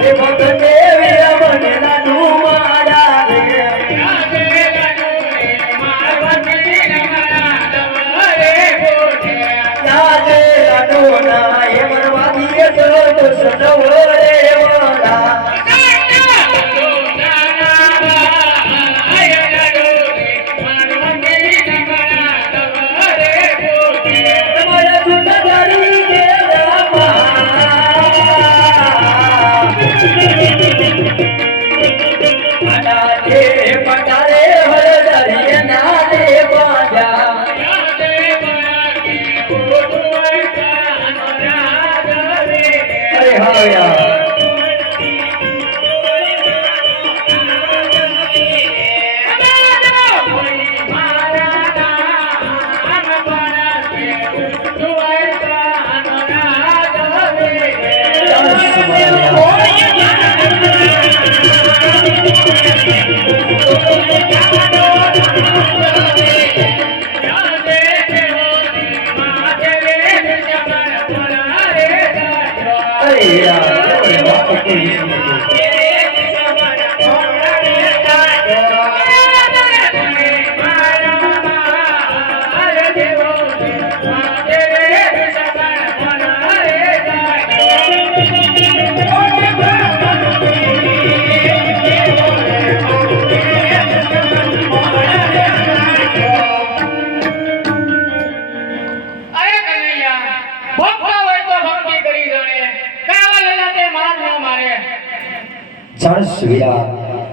એ ભગતે વીરા બનેલા નું મારા રે યાદે લાડોના એ મરવાદી તો સદવરે વાળા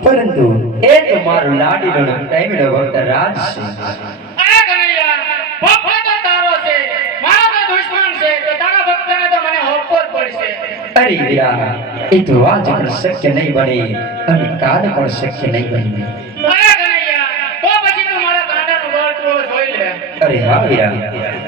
પરંતુ એ તો મારો લાડીનો ટાઈમનો ભક્ત રાજ છે અરે કનૈયા ભક્ત તો તારો છે મારો તો દુશ્મન છે તો તારા ભક્તને તો મને હોપો જ પડશે અરે વીરા એ તો આજ પણ શક્ય નહીં બને અને કાલ પણ શક્ય નહીં બને અરે કનૈયા તો પછી તું મારા કાંડાનું બળ તું જોઈ લે અરે હા વીરા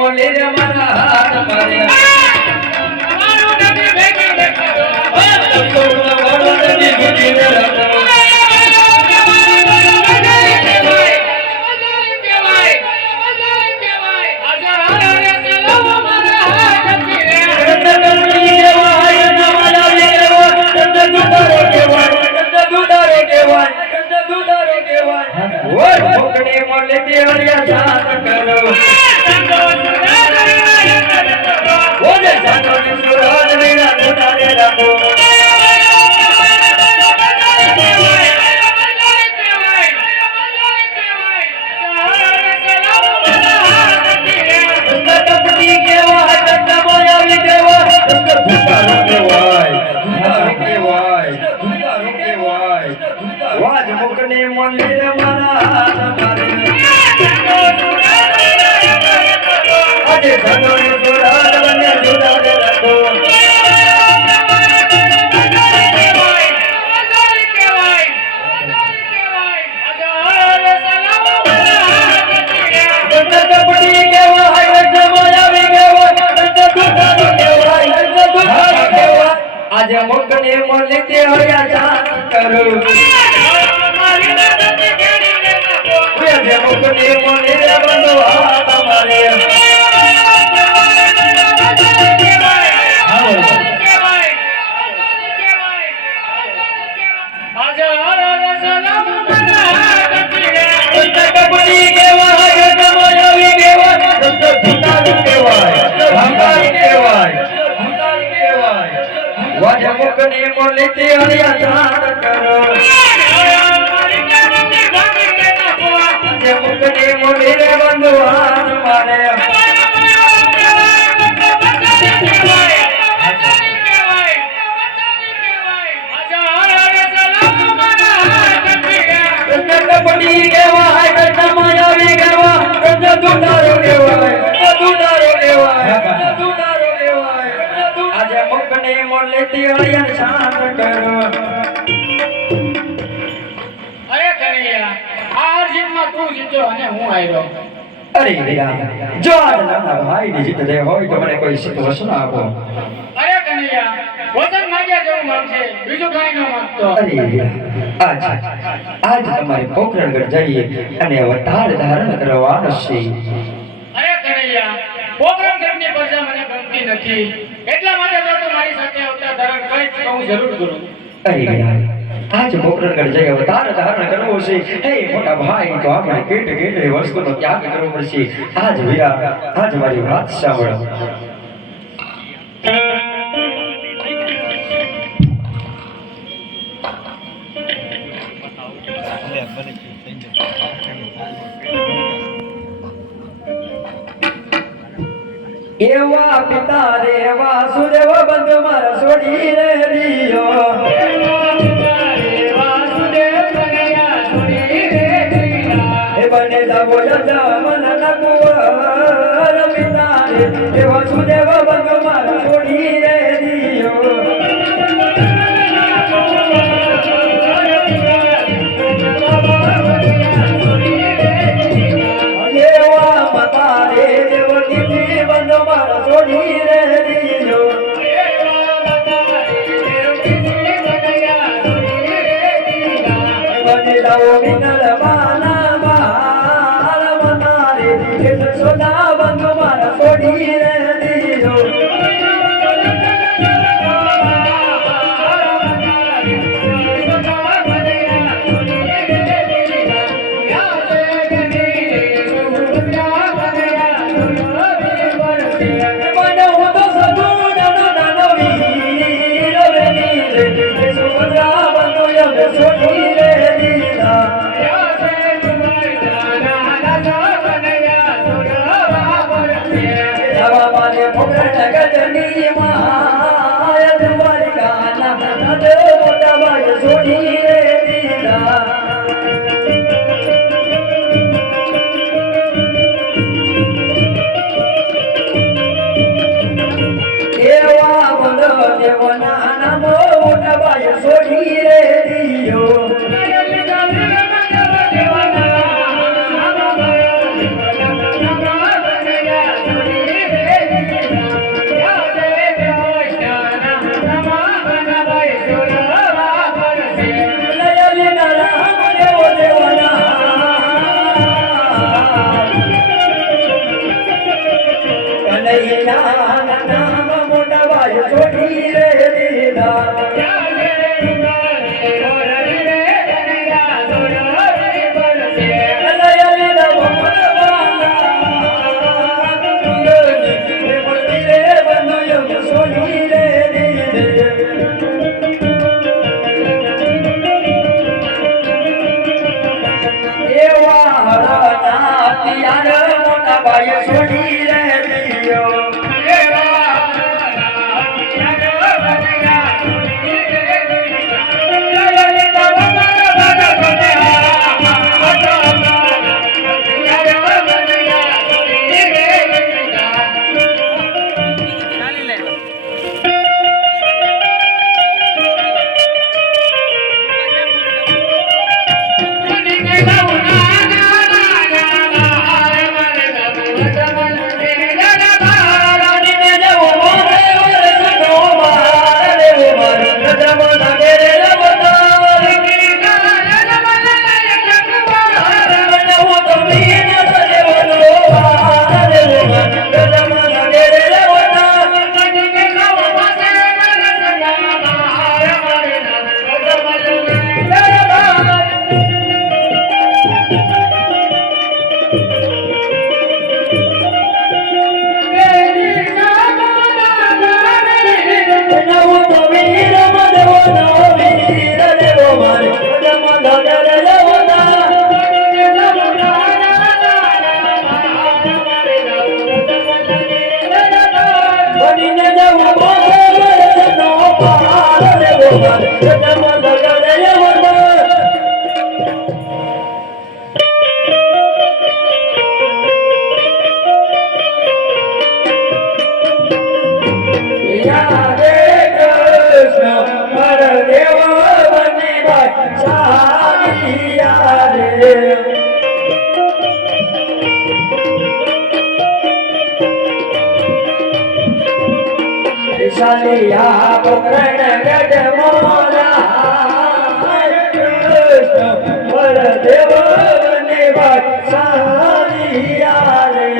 મોલે મારા હાથ માર્યા મારો નબી ભેગી દેખાડો તો મારો નબી ભેગી દેખાડો આજે મોકને મોલે તે હરિયા જાન કરો આજે મોકને મોલે બંધો હાથ મારે મુકને મોલે તે હરિયા જાન કરો મુકને મોલે બંધુ હાથ મારે કપડી કેવાય કૃષ્ણ માયાવી કેવાય કૃષ્ણ દુધારો કેવાય દુધારો કેવાય દુધારો કેવાય આજે મુકને મોલે તે હરિયા જાન કરો અરે કનૈયા આ અર્જુનમાં તું જીત્યો અને હું આવ્યો અરે વીરા, જો આ નાના ભાઈની જીત દે હોય તો મને કોઈ સિદ્ધ વચન આપો. અરે કનૈયા, વચન માંગ્યા જેવું માંગશે, બીજું કાંઈ ન માંગતો. અરે વીરા, આજ તમારે પોખરણગઢ જઈએ અને અવતાર ધારણ કરવાનો છે. અરે કનૈયા, પોખરણગઢની પ્રજા મને ગમતી નથી, એટલા માટે જો તું મારી સાથે અવતાર ધારણ કરીશ તો હું જરૂર કરું. અરે વીરા, આજ પોખરણગઢ જઈ અવતાર ધારણ કરવો છે. હે મોટા ભાઈ, તો આપણે કેટલી વસ્તુનો ત્યાગ કરવો પડશે. આજ વીરા, આજ મારી વાત સાંભળો. એવા પિતા રે વાસુદેવ બંધ મારા છોડી રે દિયો. એ બને લાગો યજમાન લાગુવર પિતા રે એ વાસુદેવ બંધ મારા છોડી રે દિયો. એવા માતા રે દેવકી બંધ મારા છોડી રે દિયો. બને લાવો વિનર માના બાલ માતા રે સોના બંધ મારા છોડી રે દિયો. મને હું તો સદુ નાનો વીર રે વીર સુભદ્રા બંધ યમે છોડી રે દીધા. જવા માને પોખરણગઢની માય દ્વારિકાના નદ મોટા ભાઈ છોડી રે દીધા. એવા બલદેવના નાનો મોટા ભાઈ છોડી રે દિયો. લયલીના રામ દેવો દેવના કનૈયાના નામ મોટા ભાઈ છોડી રે દીધા. લયલીના ભગવાન છોડી રે એવા હરના પિયાર મોટા ભાઈ છોડી રે દિયો. Yeah. ચાલિયા પકડ ગઢ મોરા કૃષ્ણ બળદેવ ને વત્સલિયા રે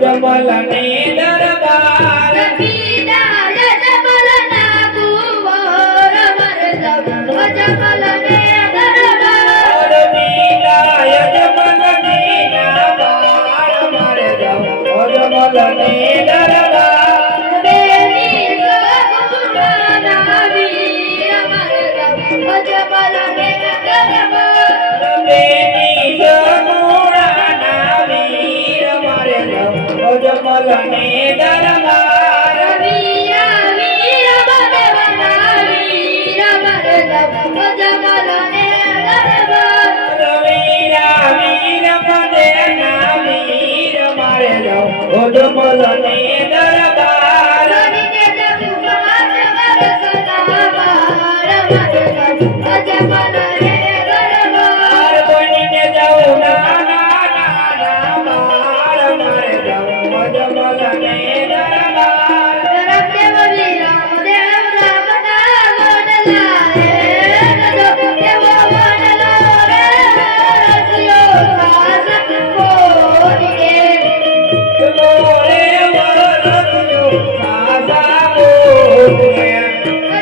જમલ ને દરબાર પીડા જમલ ના કુંવર મર જમલ ને દરબાર પીડા જમલ ને બાળ મારે જમલ ને દરબાર બેની સગુણા વીર મર જમલ ને દરબાર બેની સગુણા વીર મારે જમલ ને દરબાર વીરા વીર બદવના વીર મર જમલ ને દરબાર વીરા વીર પદેના વીર મારે જમલ ને દરબાર કરીને જમુમાન વરસના બાળ મર જમલ ને દરબાર બનીને જાઉં નાના નાના બાળ મારે જમલ ને દરબાર રામદેવ રામદેવ રામના વડલા હે દેવ વડલો રે રસિયો સાસ કોરીએ મોરે વરસ્યો સાસા બોલે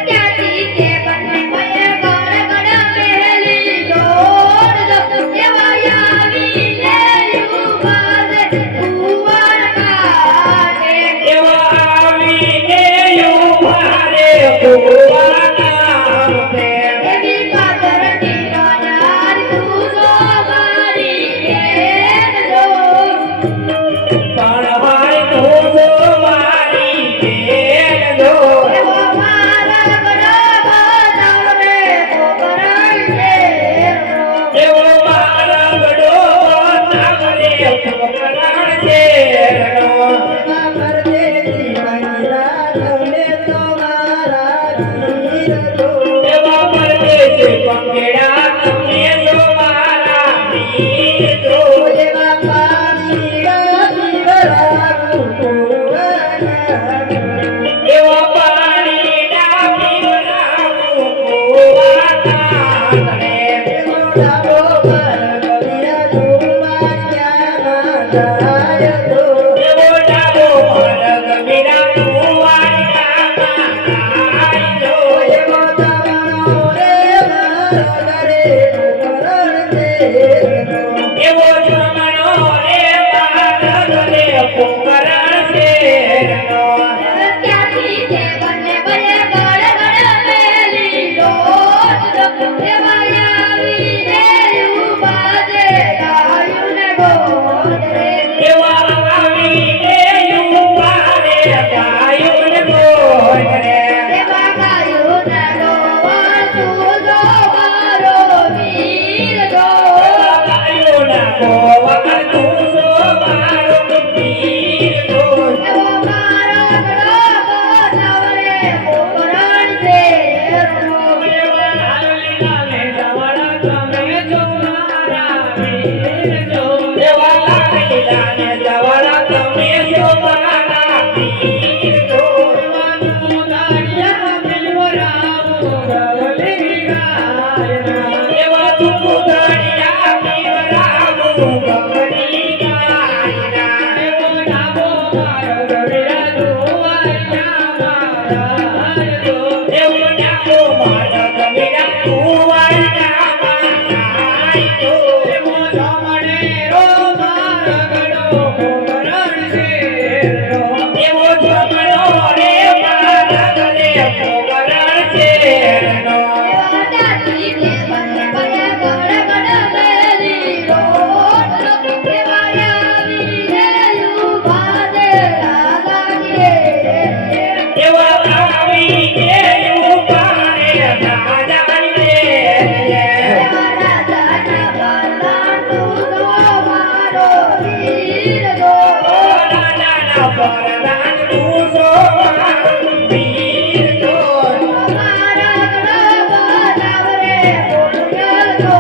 ત્યાંથી કે બને ભય ગણ ગણ મેલી લોડ દેવાયા વીને યુવાને કુંવર કાને એવા આવીને યુવારે કુવાના છે એવી પાદર ટીરાનાર તું જો મારી બેન જો પણ હાય તું મારી બેન જો એવો મારા ગળા બનાવને કોકરણ છે એવો મારા બડો નાગરે પોકરણ છે એવા પરદેશી પંગેડા તમને જો મારા વીર જો એવા પાણીના પીવડાવું કુવાના તળે એવો ડાબો ભરગ મીરા કુવાના માના જો એવો જમણો રે મારા ગલે પોકરણ છે ત્યાંથી કે બને ભય ગળ ગળ મેલી લોટ દેવાયા વીને યુવાજે ગાયું ને ગોદ રે વીર જો દાદાના પરદાન તું છો મારો વીર જો મારા ગળો બનાવરે બોલ્યો જો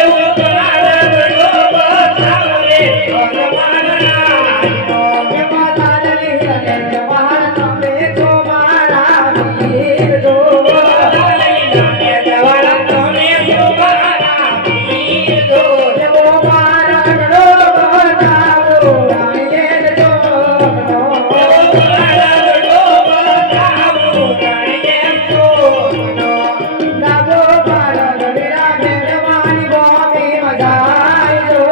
એવું તારા ગળો બતાવરે ભગવાન નાયનો એમાં તારલી સને જવાન તમે છો મારા વીર જો લઈને જવાળા તમે સુભાના વીર જો એવો મારા ગળો બનાવો રાણીએ જો તારા ગળો બતાવું રાણીએ જોનો ગાવો મારા ગળેરા મેરવાની બોમી મજાઈ જો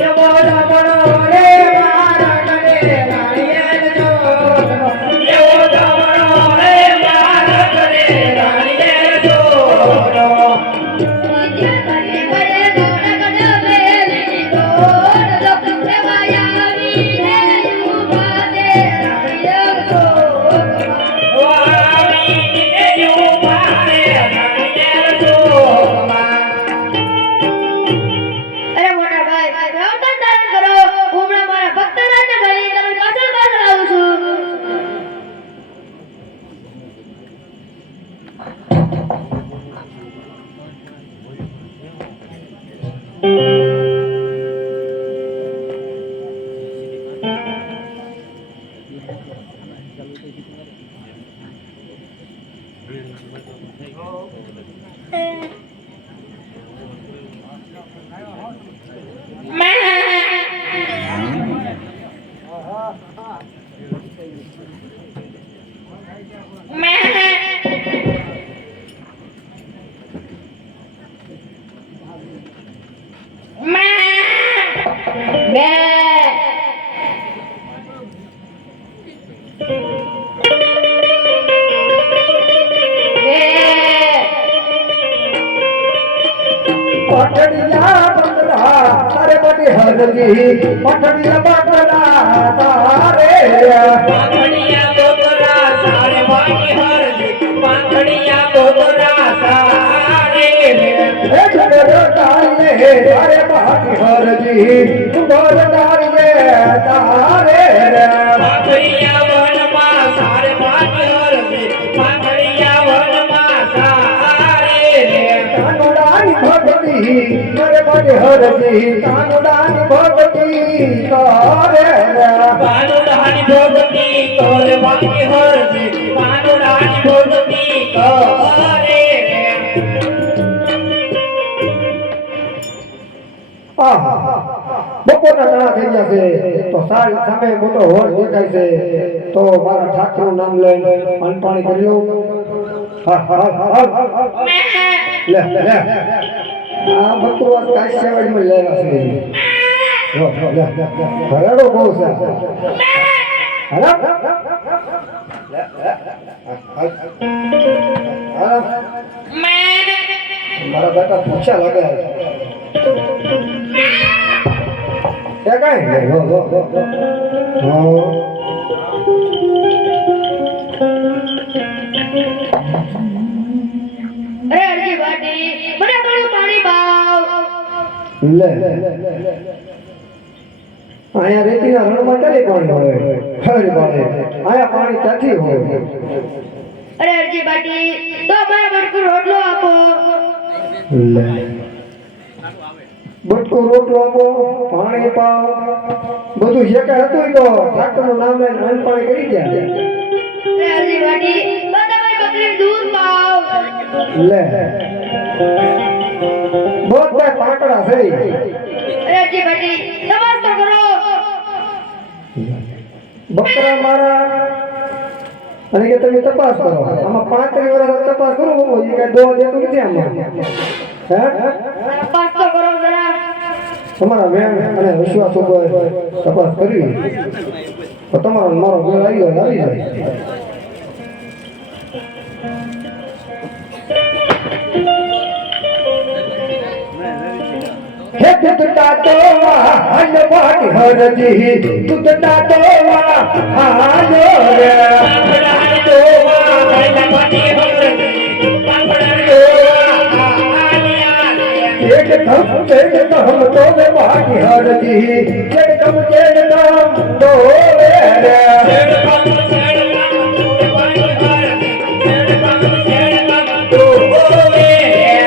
એવો રમણો રે મારા ગળે રાણીએ જો પઠડિયા બંગલા તારે બડી હરજી પઠડિયા બંગલા તારે પાંખડિયા બોતરા સારે બાકી હરજી પાંખડિયા બોતરા સારે હે જગરો તારે તારે બાકી હરજી ગોર તારે તારે પાંખડિયા વનમાં સારે બાકી હરજી પાંખડિયા વનમાં સારે કાનુડાની ભક્તિ તારે બડી હરજી કાનુડાની ભક્તિ તારે પાનુડાની ભક્તિ કરે બાકી હરજી પાનુડાની ભક્તિ કરે બપોરના નાણા થઈ ગયા છે તો સારી સામે મોટો હોળ દેખાય છે તો મારા ઠાકરનું નામ લઈને અનપાણી કરી લઉં હા હા હા લે લે આ બકરો કાશ્યવાડીમાં લેવા છે લે ભરાડો બહુ છે હલા મારા બેટા પૂછા લગાય क्या कहेंगे અરે અરજી બાટી મને થોડું પાણી પાવ ले आया रेती ना रण में चले पानी होए हरे बाड़े आया पानी त्याथी होए અરે અરજી બાટી તો મારા બટકું રોટલો આપો ले બટકો રોટલો આપો પાણી પાવ બધું જે કઈ હતું તો ઠાકરનું નામ લઈને અન્ન પાણી કરી ગયા અરે અરજી બાટી તો તમારી બકરી દૂધ પાવ ले बहुत बड़ा पाकड़ा છે અરે અરજી બાટી તપાસ તો કરો બકરા મારા અને કે તમે તપાસ કરો આમાં 35 વર્ષ તપાસ કરો એ કઈ દવા દેતું નથી આમાં હે તપાસ તો કરો જરા તમારા વેણ અને વિશ્વાસ ઉપર તપાસ કરી તો તમારો મારો મેળ આવી જાય હે તુતટા તોવા હન વાટી હરજી તુતટા તોવા હાલો રે પાંખડાની તોવા હૈ બાકી હરજી પાંખડાની તોવા हम तो में भागी हर जी जगम जगम तो वेरे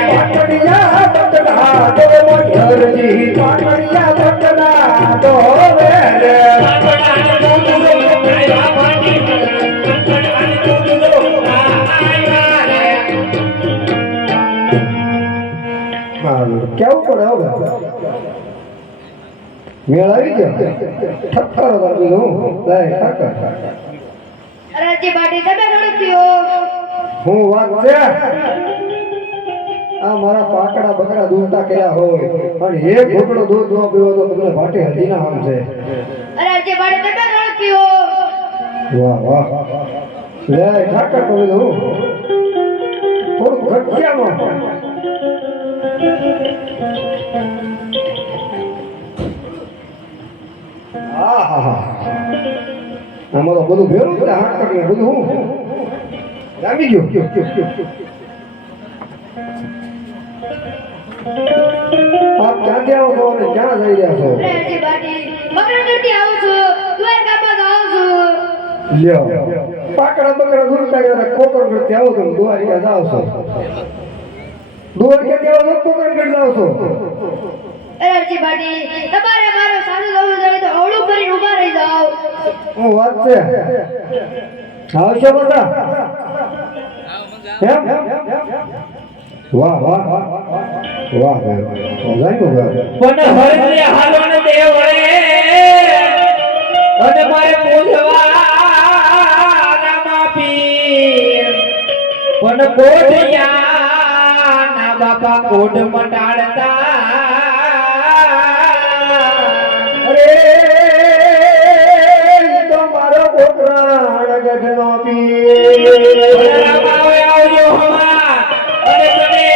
पाटड़िया पटना तो हर जी पाटड़िया पटना तो वेरे કેવું પડે હવે મેળ આવી ગયો ઠક્કર કરી હું લે ઠક્કર અરે હરજી પાટી તમે ઘણું પીઓ હું વાત છે આ મારા પાકડા બકરા દૂધતા કર્યા હોય અને એક ઘૂંટડો દૂધ ન પીવો તો તમને ભાટી હજી ના આમ છે અરે હરજી પાટી તમે ઘણું પીઓ વાહ વાહ લે ઠક્કર કરી દઉં થોડું ઘટક્યામાં આમાં તો બધું ભેરું છે હાથ કરીને બધું હું જામી ગયું આપ ક્યાંથી આવો છો અને ક્યાં જઈ રહ્યા છો અરે હરજી પાટી મકરણગઢથી આવું છું દ્વારકામાં જાઉં છું લ્યો પાકડા બકરા દૂરતા ગયા કોકરગઢથી આવો છો દ્વારિકા જાઓ છો દ્વારકાથી આવો છો કોકરગઢ જાઓ છો અરે હરજી પાટી તમારે મારો સાસુ જવું જોઈએ તો અવળું કરીને ઊભા રહી જાઓ હું વાત છે આવશો બધા એમ વાહ વાહ વાહ વાહ પણ હરજે હાલણ દેવળે અને મારે પૂજવા રામા પીર પણ કોઢિયા ના બાપા કોઢ મટાડતા અરે તો મારો પોકરાણ ગઢનો પીર રામાવે આવજો હમા અને તમે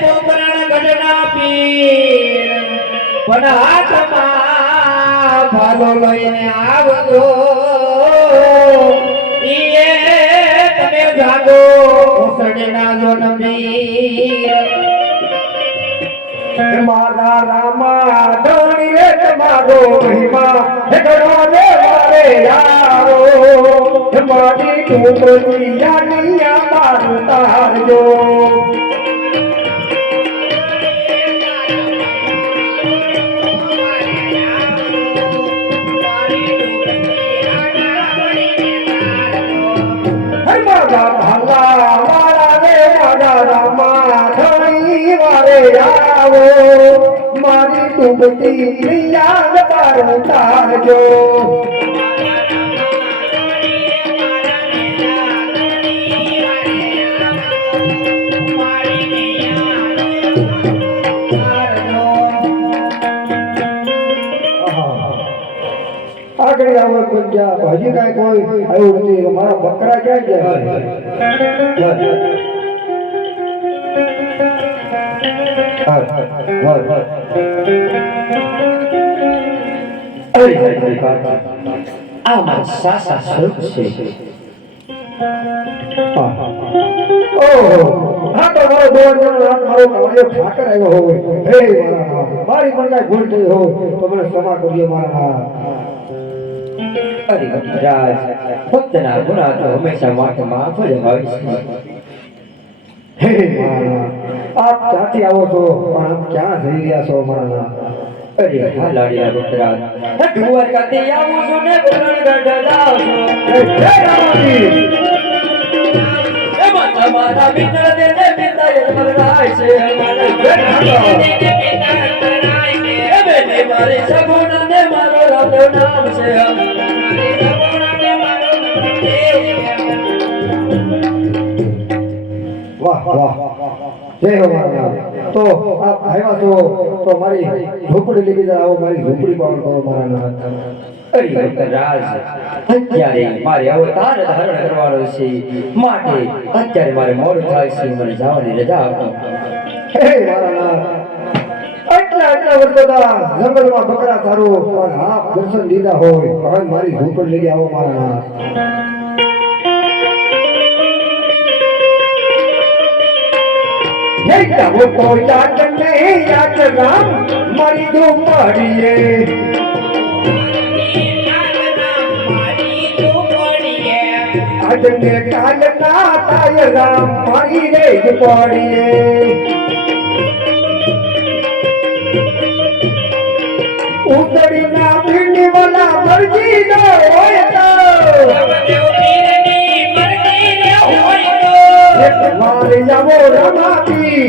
પોકરણ ગઢના પીર પણ હાથમાં ભાલો લઈને આવજો ઈએ તમે જાગો ઉસળના જોન પીર મારા રામા ધણી રે તમારો મહિમા ઘણો રે મારે યારો મારી ટોપલી યાનિયા મારું તારજો મારા ભાલા મારા રે મારા રામા ધણી વારે આવો મારી ટૂંકતી યાદ તારું તારજો આગળ આવો પંજાબ હજી કાંઈ કોઈ આવ્યું નથી મારા બકરા ક્યાં ગયા આ મારા સાસા સ્વરૂપ છે ઓહો હા તો મારો દોડ મારો કવાયો ઠાકર આવ્યો હોય હે મારી પણ કાંઈ ભૂલ થઈ હોય તો મને ક્ષમા કરજો મારા અરે રાજ ભક્તના ગુના તો હંમેશા માથે માફ જ હોય છે હે મારા આપ ક્યાંથી આવો છો પણ આપ ક્યાં જઈ રહ્યા છો મારા અરે હા લાડિયા ભક્તરાજ દ્વારકાથી આવું છું ને કોકણગઢ જાઉં છું હે રામાજી એમાં તમારા મિત્ર દેને પિતા મરણાય છે અમારા બેને મારે સગુણ ને મારો રાતો નામ છે વાહ વાહ જય હો મારા તો આપ આવ્યા છો તો મારી ઝૂંપડી લીધી જરા આવો મારી ઝૂંપડી પાવન કરો મારા અરે ભક્તરાજ અત્યારે મારે અવતાર ધારણ કરવાનો છે માટે અત્યારે મારે મોડું થાય છે મને જવાની રજા આપો હે મારા આટલા વર્ષોના જંગલમાં બકરા તારો પણ આપ દર્શન લીધા હોય હવે મારી ઝૂંપડી લઈ આવો મારા હે જાવો તો યાદ ને યાદ રામ મારી ઝૂંપડીએ આજને કાલ ના તાય રામ મારી રે ઝૂંપડીએ ઉતરી ના ભીંડી વાલા મરજી નો હોય તો એક વાર જાવો રમાપી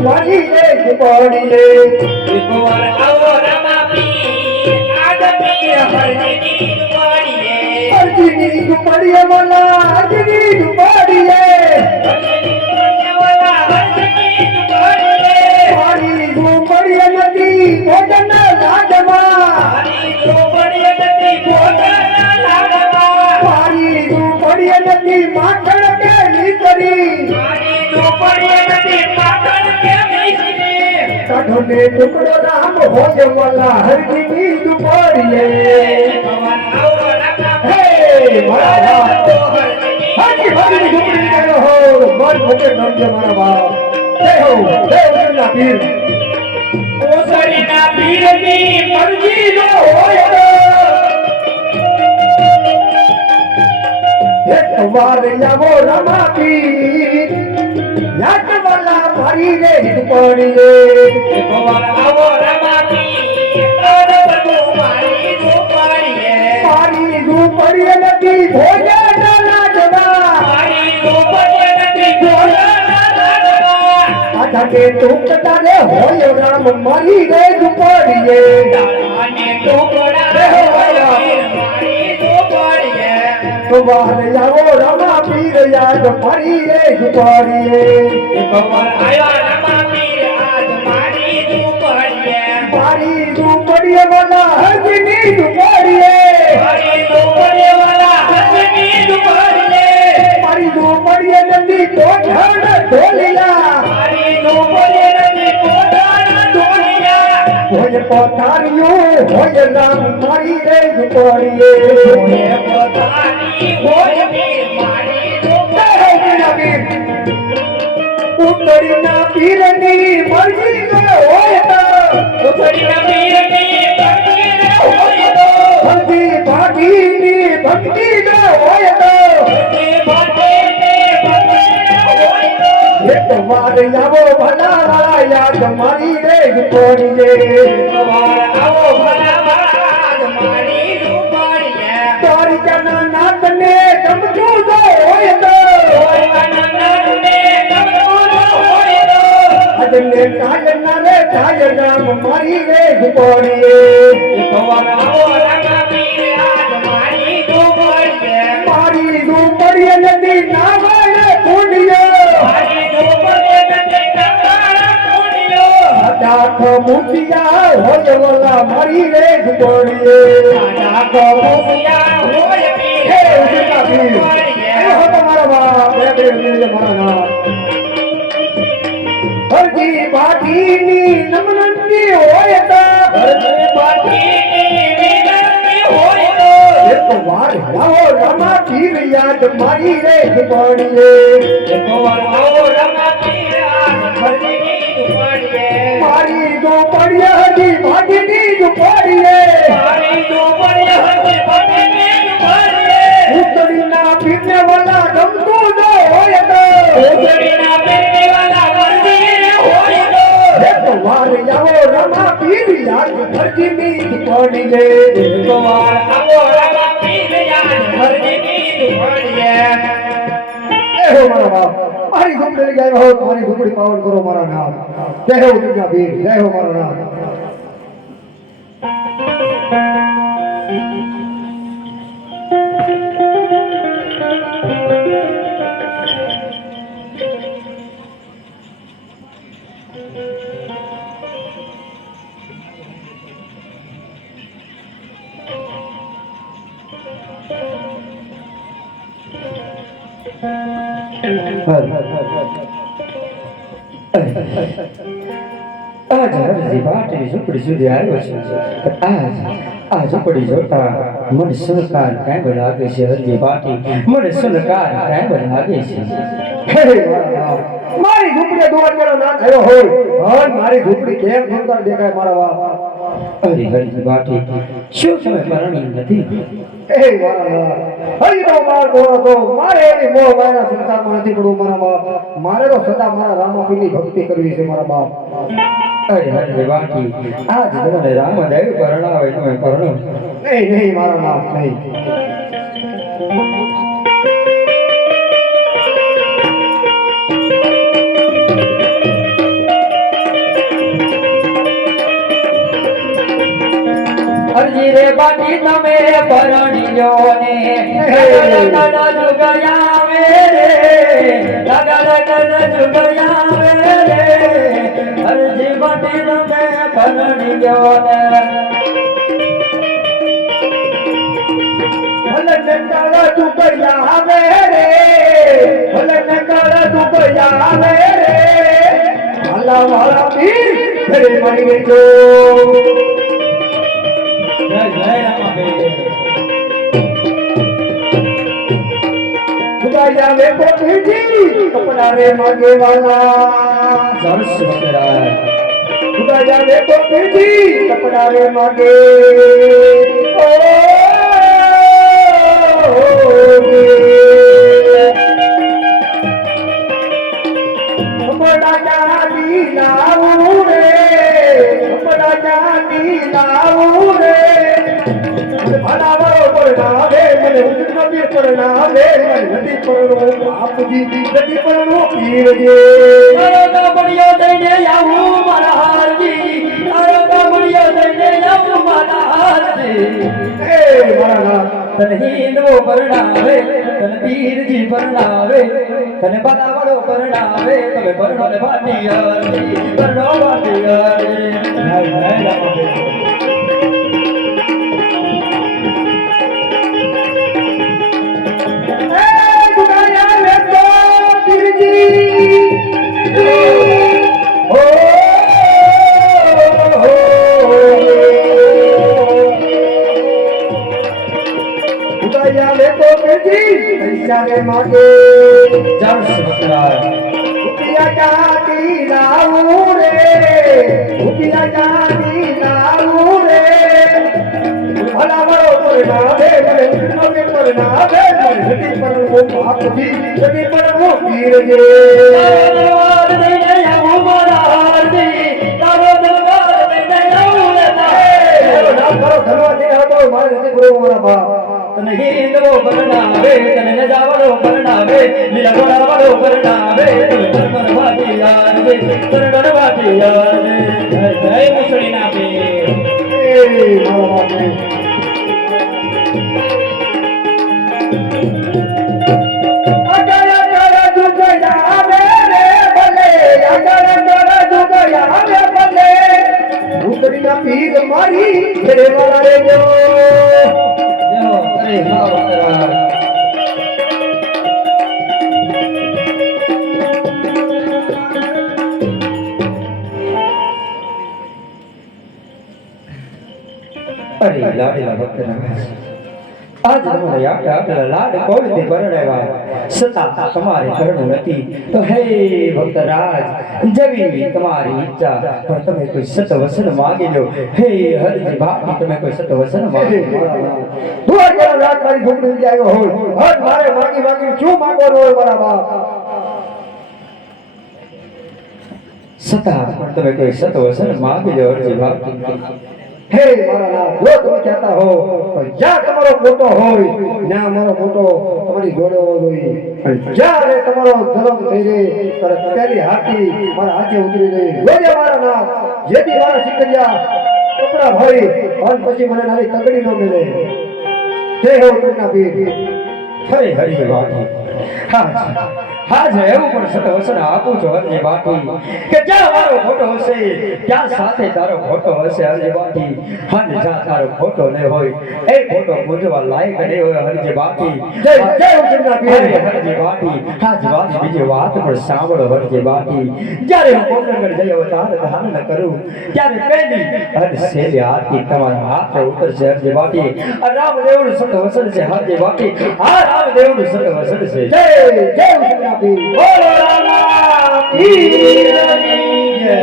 મારી રે ઝૂંપડીએ અર્જુની ઝૂંપડીએ વાલા અર્જુની ઝૂંપડીએ મારી ઝૂંપડીએ નથી ભોજન લાડવા મારી ઝૂંપડીએ નથી માખણ કે મિસરી કાઢો ને ટુકડો રામ હોય વાલા હરજીની ઝૂંપડીએ હે મારા હાજી હાજી ઝૂંપડી ગયો હો મન મુકે નમજે મારા બાપ જય હો જય ઉજળના પીર ઓસરીના પીરની મરજી નો હોય એક વાર જાવો રમાપી યાદ વાલા મારી રે ઝૂંપડીએ મારી ઝૂંપડીએ નથી ભોજન લાડવા આધાને ટુકડા રે હોય રામ મારી રે ઝૂંપડીએ તો વાર જાવો રમાપી યાદ મારી રે ઝૂંપડીએ મારી ઝૂંપડીએ વાલા હરજીની ઝૂંપડીએ મારી ઝૂંપડીએ નથી કોઠાણ ઢોલિયા હોય પથારીઓ હોય રામ મારી રે ઝૂંપડીએ ઉતરી ના પીરની મરજી નો હોય તો હરજી ભાગીની ભક્તિ નો હોય તો એક વાર જાવો ભલા વાળા યાદ મારી રે ઝૂંપડીએ તારી જના નાથને ગમતું જો હોય તો આજને કાલ ના રે કાય રામ મારી રે ઝૂંપડીએ મારી ઝૂંપડીએ નથી નાવાને કુંડિયો દાખ મુઠિયા હોય વાલા મારી રે ઝૂંપડીએ હે ઉજળના પીર અરે હો તમારા બાપ બે બે મારા નામ હરજી બાટીની નમનંતી હોય તો એક વાર લાવો રમા પીર યાદ મારી રે ઝૂંપડીએ મારી ઝૂંપડીએ હજી બાટીની ઝૂંપડીએ ઉતરીના પીરને વાલા ગમતું ન હોય તો એક વાર જાવો રમા પીર યાદ હરજીની ઝૂંપડીએ હો મારા બાપ મારી ઝૂંપડી ગયા હો મારી ઝૂંપડી પાવન કરો મારા નામ જય હો ઉજળના પીર જય હો મારા નામ આજ હરજી બાટની ઝૂંપડી સુધી આવ્યો છે આજ આ ઝૂંપડી જોતા મને સરકાર કાંઈ પણ લાગે છે હરજી બાટી મને સરકાર કાંઈ પણ લાગે છે હે મારા બાપ, મારી ઝૂંપડી દોર કેળો ના થયો હોય હન મારી ઝૂંપડી કેમ સુંદર દેખાય મારા બાપ. અરે હરજી બાટી શું તમે પરણી નથી હે મારા બાપ, હજી તો બાર ગોળો તો મારે એની મોહ માયા સંસારમાં નથી પડવું મારા બાપ. મારે તો સદા મારા રામાપીરની ભક્તિ કરવી છે મારા બાપ. અરે હરજી બાટી આજ તમને રામદેવ પરણાવે તમે પરણો નહીં નહીં મારા બાપ નહીં. હરજી રે બાટી તમે પરણી જો ને દાદા જુગયા વે રે દાદા જુગયા વે રે હરજી બાટી તમે પરણી જો ને ભલે નકાળા દુબૈયા આવે રે, ભલે નકાળા દુબૈયા આવે રે, હાલા વાળા પીર ઘરે મળી ગયો. જય જય રામાભાઈ ખુદાયા વે પોતીજી કપડા રે માગે વાલા. સરસ વકરાય ખુદાયા વે પોતીજી કપડા રે માગે. ઓ કપડા ચાંદી લાવું રે, કપડા ચાંદી લાવું રે. ભલાવાળો પરણાવે મને ઉજનો બી પરણાવે નથી પરણો બાપજી નથી પરણો પીરજે. તારો દામડિયો દઈને આવું મારા હારજી તારો દામડિયો દઈને આવું મારા હારજી એ મારા તને હિંદવો પરણાવે તને પીરજી પરણાવે તને બદાવડો પરણાવે તમે પરણો ને ભાટિયારી પરણો ભાટિયારી જય જય રામાભાઈ. એ ગુડાયા મે તો પીરજી. ઓ ગુડાયા મે તો પીરજી પૈસા રે માગે. જય સકરાય રૂપિયા ચાંદી લાવું રે, રૂપિયા ચાંદી લાવું રે. ભલાવાળો પરણાવે મને ઉજનો બી પરણાવે મને નથી પરણવો બાપજી નથી પરણવો પીરજે. દરબાર દઈને આવું મારા હારજી તારો દરબાર દઈને આવું મારો નામ મારો ધનવા દે હતો મારે નથી પરણવો મારા બાપ. તને હિંદવો પરણાવે તને નજાવડો પરણાવે લીલા ઘોડાવાળો પરણાવે તમે પરણો ભાટિયારી પરણો ભાટિયારી જય જય મુસળીના પીર એ મારા બાપે. અગળ અગળ દુગયા આવે રે ભલે, અગળ અગળ દુગયા આવે ભલે. ઉતરીના પીર મારી ઘરે વાળા રે જો. જો અરે મારો કરાર અરે લાડેલા ભક્તના આજ તમારે આટલા લાડ કોળથી પરણાવ્યા છતાં તમારે પરણવું નથી તો હે ભક્તરાજ જેવી તમારી ઈચ્છા પણ તમે કોઈ સત વસન માગી લો હે હરજી ભાઈ તમે કોઈ સત વસન માગી લો તું અત્યારે રાત મારી છોકરી લઈ આવ્યો હોય હદ મારે માગી માગી શું માંગવાનું હોય મારા બાપ. છતાં પણ તમે કોઈ સત વસન માગી લો હરજી ભાઈ હે મારા નાથ, જો તમે કહેતા હો તો જ્યાં તમારો ફોટો હોય ત્યાં મારો ફોટો તમારી જોડે હોવો જોઈએ. અને જ્યારે તમારો ધર્મ થઈ જાય ત્યારે પહેલી હાથી મારા હાથે ઉતરી ગઈ જોજે મારા નાથ. જેથી મારા શીકરિયા કપડા ભરી અને પછી મને નાની તગડી ન મળે. જય હો કૃષ્ણ પીર. હરે હરિ ભાઈ હા હા જ એવું પણ સત વસન આપું છું હરજી બાટી કે જ્યાં મારો ફોટો હશે ત્યાં સાથે તારો ફોટો હશે હરજી બાટી અને જ્યાં તારો ફોટો ન હોય એ ફોટો પૂજવા લાયક નહીં હોય હરજી બાટી જય જય ઉજ્જૈનના પીર. હરજી બાટી આજ વાત બીજી વાત પણ સાંભળો હરજી બાટી જ્યારે હું પોરબંદર જઈ અવતાર ધારણ કરું ત્યારે પહેલી અને છેલ્લી આરતી તમારા હાથે ઉતરશે હરજી બાટી આ રામદેવનું સત વસન છે હરજી બાટી આ રામદેવનું સત વસન છે જય જય ઉજ્જૈનના પીર. બોલો રામા પીરની જય.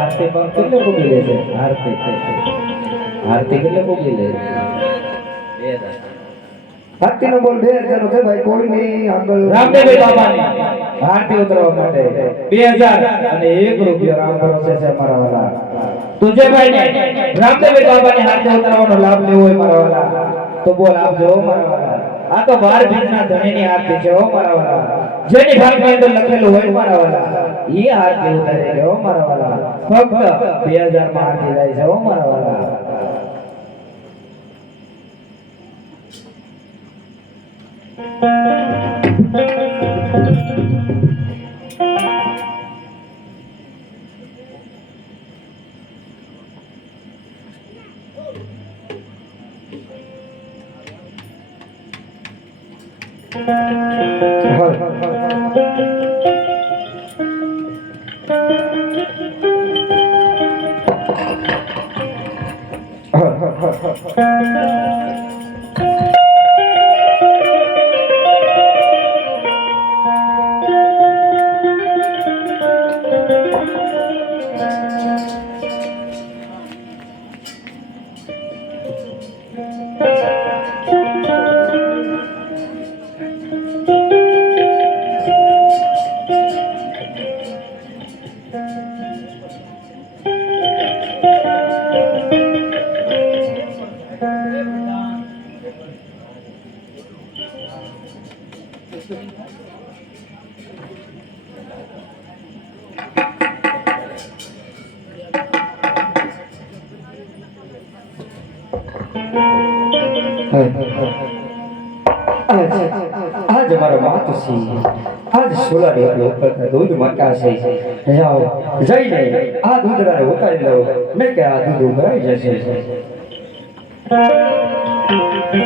આરતી પણ કેટલે પૂગી લે છે આરતી કેટલે પૂગી લે ભક્તિનો બોલ 2000 નો છે ભાઈ, કોઈ નહીં આગળ. રામદેવભાઈ બાબાની આરતી ઉતરવા માટે 2000 અને 1 રૂપિયો રામ ભરોસે છે મારા વાલા. તુજેભાઈ ને રામદેવભાઈ બાબાની આરતી ઉતરવાનો લાભ લેવો હોય મારા વાલા તો બોલ આપજો મારા વાલા. આ તો 12 ભીતના ધણીની આરતી છે હો મારા વાલા. જેની ભાગની અંદર લખેલું હોય મારા વાલા ઈ આરતી ઉતારે છે હો મારા વાલા. ફક્ત 2000 માં આરતી થાય છે હો મારા વાલા. આજ મારો માતુસી આજ સોલાની ઉપર દૂધ મકાશે જાઓ જઈને આ દૂધડાને ઉતારી લો નહીં કે આ દૂધ ઉભરાઈ જશે.